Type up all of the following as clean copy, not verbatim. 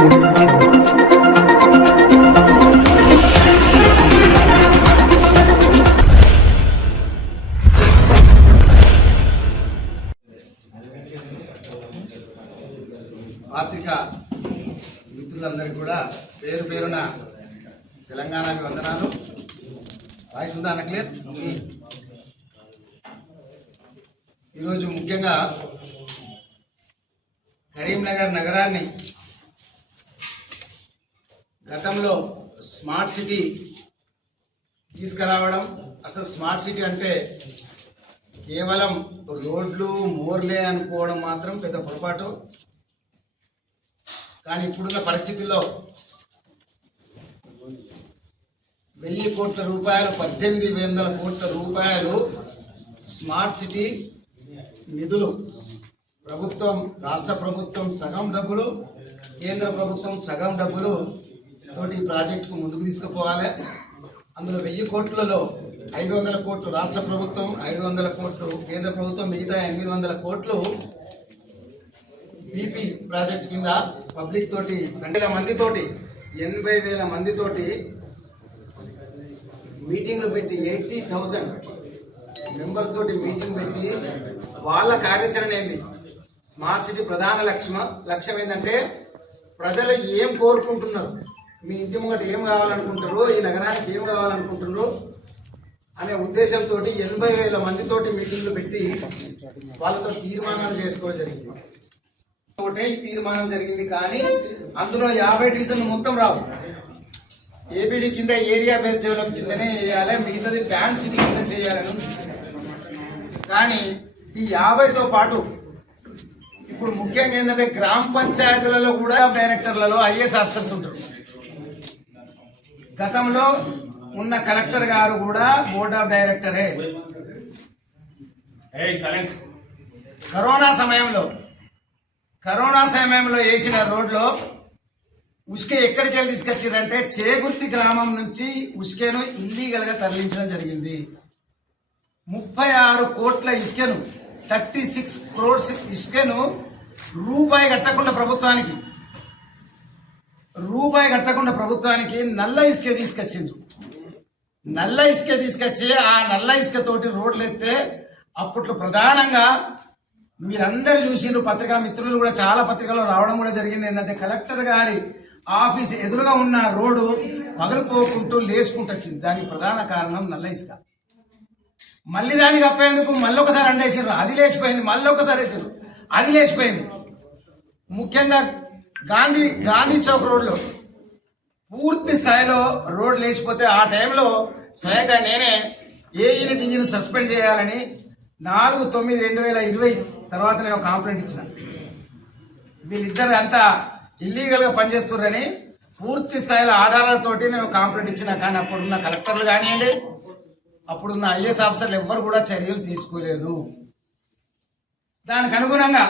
ఆర్థిక మిత్రులందరికీ కూడా పేరు పేరున తెలంగాణకి వందనాలు. వాయిస్ ఉందా అన్న క్లియర్? ఈరోజు ముఖ్యంగా కరీంనగర్ నగరాన్ని గతంలో స్మార్ట్ సిటీ తీసుకురావడం, అసలు స్మార్ట్ సిటీ అంటే కేవలం రోడ్లు మోర్లే అనుకోవడం మాత్రం పెద్ద పొరపాటు. కానీ ఇప్పుడున్న పరిస్థితుల్లో 1000 కోట్ల రూపాయలు, 1800 కోట్ల రూపాయలు స్మార్ట్ సిటీ నిధులు ప్రభుత్వం, రాష్ట్ర ప్రభుత్వం సగం డబ్బులు, కేంద్ర ప్రభుత్వం సగం డబ్బులు తోటి ఈ ప్రాజెక్టుకు ముందుకు తీసుకుపోవాలి. అందులో 1000 కోట్లలో 500 కోట్లు రాష్ట్ర ప్రభుత్వం, 500 కోట్లు కేంద్ర ప్రభుత్వం, మిగతా 800 కోట్లు బీపీ ప్రాజెక్ట్ కింద పబ్లిక్ తోటి 2,000 మందితోటి 80,000 మందితోటి మీటింగ్లు పెట్టి 80,000 మెంబర్స్ తోటి మీటింగ్ పెట్టి వాళ్ళ కార్యాచరణ ఏంది, స్మార్ట్ సిటీ ప్రధాన లక్ష్యం ఏంటంటే ప్రజలు ఏం కోరుకుంటున్నారు, మీ ఇంటి ముంగట ఏం కావాలనుకుంటారు, ఈ నగరానికి ఏం కావాలనుకుంటున్నారు అనే ఉద్దేశంతో 80,000 మందితోటి మీటింగ్లు పెట్టి వాళ్ళతో తీర్మానాలు చేసుకోవడం జరిగింది. ఒకటే తీర్మానం జరిగింది, కానీ అందులో 50 డివిజన్లు మొత్తం రావు. ఏబిడి కింద ఏరియా బేస్డ్ డెవలప్ కిందనే చేయాలి, మిగతాది ప్లాన్ సిటీ కింద చేయాలని. కానీ ఈ 50తో పాటు ఇప్పుడు ముఖ్యంగా ఏంటంటే గ్రామ పంచాయతీలలో కూడా డైరెక్టర్లలో ఐఏఎస్ ఆఫీసర్స్ ఉంటారు. గతంలో ఉన్న కలెక్టర్ గారు కూడా బోర్డ్ ఆఫ్ డైరెక్టరే. కరోనా సమయంలో వేసిన రోడ్లో ఉస్కే ఎక్కడికి వెళ్ళి తీసుకొచ్చారంటే చేగుర్తి గ్రామం నుంచి ఉస్కేను ఇల్లీగల్గా తరలించడం జరిగింది. 36 కోట్ల ఇసుకను, 36 crores ఇసుకను రూపాయి కట్టకుండా ప్రభుత్వానికి నల్ల ఇసుక తీసుకొచ్చిండ్రు. నల్ల ఇసుక తీసుకొచ్చి ఆ నల్ల ఇసుక తోటి రోడ్లు ఎత్తే అప్పట్లో ప్రధానంగా మీరందరూ చూసిండ్రు, పత్రికా మిత్రులు కూడా చాలా పత్రికల్లో రావడం కూడా జరిగింది. ఏంటంటే కలెక్టర్ గారి ఆఫీస్ ఎదురుగా ఉన్న రోడ్డు పగలిపోకుంటూ లేసుకుంటూ వచ్చింది. దానికి ప్రధాన కారణం నల్ల ఇసుక. మళ్ళీ దానికి అప్పేందుకు మళ్ళొకసారి అండేసారు, అది లేచిపోయింది, మళ్ళొకసారి వేసారు, అది లేచిపోయింది. ముఖ్యంగా గాంధీ చౌక్ రోడ్లో పూర్తి స్థాయిలో రోడ్ లేచిపోతే ఆ టైంలో స్వయంగా నేనే ఏఈని డీజీని సస్పెండ్ చేయాలని 4/9/2020 తర్వాత నేను కంప్లైంట్ ఇచ్చిన. వీళ్ళిద్దరు అంతా ఇల్లీగల్గా పనిచేస్తున్నారని పూర్తి స్థాయిలో ఆధారాలతోటి నేను కంప్లైంట్ ఇచ్చిన. కానీ అప్పుడున్న కలెక్టర్లు కానివ్వండి, అప్పుడున్న ఐఏఎస్ ఆఫీసర్లు ఎవ్వరు కూడా చర్యలు తీసుకోలేదు. దానికి అనుగుణంగా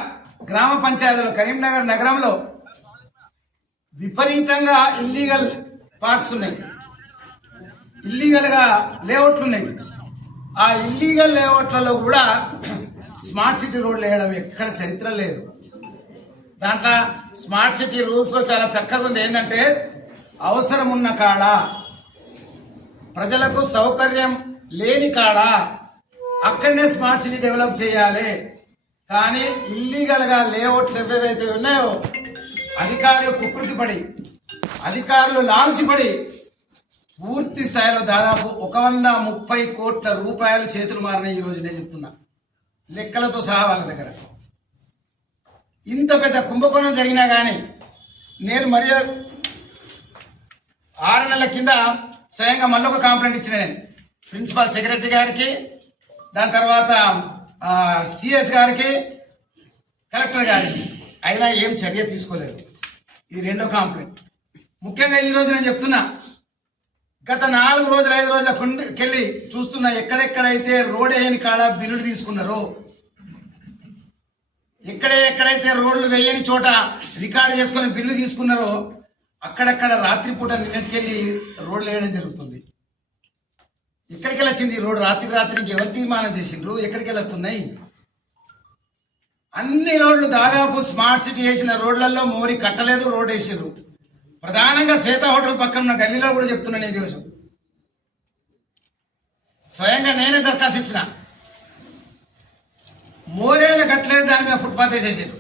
గ్రామ పంచాయతీలో కరీంనగర్ నగరంలో విపరీతంగా ఇల్లీగల్ పార్క్స్ ఉన్నాయి, ఇల్లీగల్గా లేఅవుట్లు ఉన్నాయి. ఆ ఇల్లీగల్ లేఅవుట్లలో కూడా స్మార్ట్ సిటీ రోడ్లు వేయడం ఎక్కడ చరిత్ర లేదు. దాంట్లో స్మార్ట్ సిటీ రూల్స్లో చాలా చక్కగా ఉంది. ఏంటంటే అవసరం ఉన్న కాడ, ప్రజలకు సౌకర్యం లేని కాడ అక్కడనే స్మార్ట్ సిటీ డెవలప్ చేయాలి. కానీ ఇల్లీగల్గా లేఅవుట్లు ఏవైతే ఉన్నాయో అధికారులు కుకృతిపడి, అధికారులు లాల్చిపడి పూర్తి స్థాయిలో దాదాపు 130 కోట్ల రూపాయలు చేతులు మారినాయి. ఈరోజు నేను చెప్తున్నా లెక్కలతో సహా వాళ్ళ దగ్గర. ఇంత పెద్ద కుంభకోణం జరిగినా కానీ నేను మరి 6 నెలల కింద స్వయంగా మళ్ళొక కంప్లైంట్ ఇచ్చిన, నేను ప్రిన్సిపల్ సెక్రటరీ గారికి, దాని తర్వాత సిఎస్ గారికి, కలెక్టర్ గారికి, అయినా ఏం చర్య తీసుకోలేదు. ఇది రెండో కంప్లైంట్. ముఖ్యంగా ఈరోజు నేను చెప్తున్నా, గత 4 రోజులు 5 రోజులకెళ్ళి చూస్తున్నా ఎక్కడెక్కడైతే రోడ్ వేయని కాడ బిల్లులు తీసుకున్నారో, ఎక్కడైతే రోడ్లు వేయని చోట రికార్డు చేసుకుని బిల్లు తీసుకున్నారో అక్కడక్కడ రాత్రిపూట నిన్నటికెళ్ళి రోడ్లు వేయడం జరుగుతుంది. ఎక్కడికి వెళ్ళొచ్చింది ఈ రోడ్డు? రాత్రికి ఎవరు తీర్మానం చేసిండ్రు? ఎక్కడికి వెళ్తున్నాయి? అన్ని రోడ్లు దాదాపు స్మార్ట్ సిటీ వేసిన రోడ్లలో మోరి కట్టలేదు, రోడ్ వేసారు. ప్రధానంగా సీతా హోటల్ పక్కన ఉన్న గల్లీలో కూడా చెప్తున్నాను ఈ రోజు. స్వయంగా నేనే దరఖాస్తు ఇచ్చిన. మోరేలు కట్టలేదు, దాని మీద ఫుట్పాత్ వేసేసారు.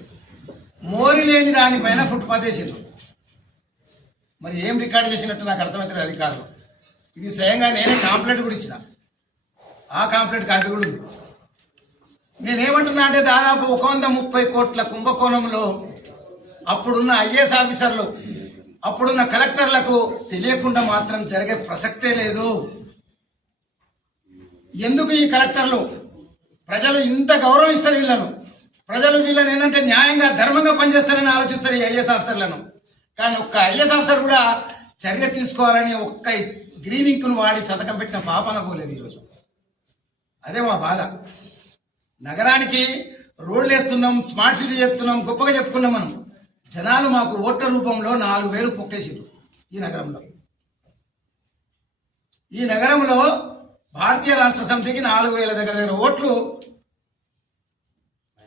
మోరి లేని దానిపైన ఫుట్పాత్ వేసారు. మరి ఏం రికార్డు చేసినట్టు నాకు అర్థమవుతుంది అధికారులు. ఇది స్వయంగా నేనే కాంప్లైంట్ కూడా ఇచ్చిన. ఆ కాంప్లైంట్ కాపీ కూడా ఉంది. నేనేమంటున్నా అంటే దాదాపు 130 కోట్ల కుంభకోణంలో అప్పుడున్న ఐఏఎస్ ఆఫీసర్లు, అప్పుడున్న కలెక్టర్లకు తెలియకుండా మాత్రం జరిగే ప్రసక్తే లేదు. ఎందుకు ఈ కలెక్టర్లు ప్రజలు ఇంత గౌరవిస్తారు వీళ్ళను? ప్రజలు వీళ్ళని ఏంటంటే న్యాయంగా ధర్మంగా పనిచేస్తారని ఆలోచిస్తారు ఈ ఐఏఎస్ ఆఫీసర్లను. కానీ ఒక్క ఐఏఎస్ ఆఫీసర్ కూడా చర్య తీసుకోవాలని ఒక్క గ్రీన్ ఇంకును వాడి సంతకం పెట్టిన పాపన పోలేదు ఈరోజు. అదే మా బాధ. నగరానికి రోడ్లు వేస్తున్నాం, స్మార్ట్ సిటీ చేస్తున్నాం, గొప్పగా చెప్పుకున్నాం మనం. జనాలు మాకు ఓట్ల రూపంలో 4,000 పొక్కేసారు ఈ నగరంలో. ఈ నగరంలో భారతీయ రాష్ట్ర సమితికి 4,000 దగ్గర ఓట్లు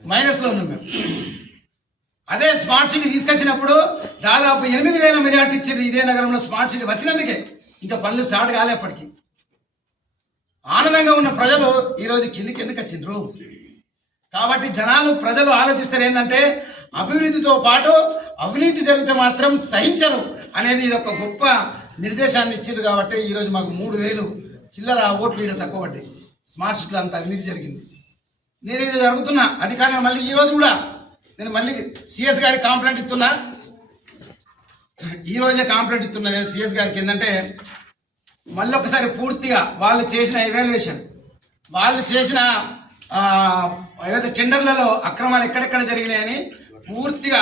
మైనస్లో ఉన్నాం మేము. అదే స్మార్ట్ సిటీ తీసుకొచ్చినప్పుడు దాదాపు 8,000 మెజార్టీ ఇచ్చారు ఇదే నగరంలో. స్మార్ట్ సిటీ వచ్చినందుకే ఇంకా పనులు స్టార్ట్ కాలే. అప్పటికి ఆనందంగా ఉన్న ప్రజలు ఈరోజు కిందికి ఎందుకు వచ్చిండ్రు? కాబట్టి జనాలు ప్రజలు ఆలోచిస్తారు ఏంటంటే అభివృద్ధితో పాటు అవినీతి జరిగితే మాత్రం సహించరు అనేది ఇది ఒక గొప్ప నిర్దేశాన్ని ఇచ్చారు. కాబట్టి ఈరోజు మాకు 3,000 చిల్లర ఓట్లు ఇవ్వడం తక్కువ పడ్డాయి. స్మార్ట్ సిటీలో అంత అవినీతి జరిగింది. నేను ఇది జరుగుతున్నా అధికారులు మళ్ళీ ఈరోజు కూడా నేను మళ్ళీ సిఎస్ గారికి కాంప్లైంట్ ఇస్తున్నా. ఈరోజే కాంప్లైంట్ ఇస్తున్నా నేను సిఎస్ గారికి. ఏంటంటే మళ్ళీ ఒకసారి పూర్తిగా వాళ్ళు చేసిన ఎవాల్యుయేషన్, వాళ్ళు చేసిన ఏదైతే టెండర్లలో అక్రమాలు ఎక్కడెక్కడ జరిగినాయని పూర్తిగా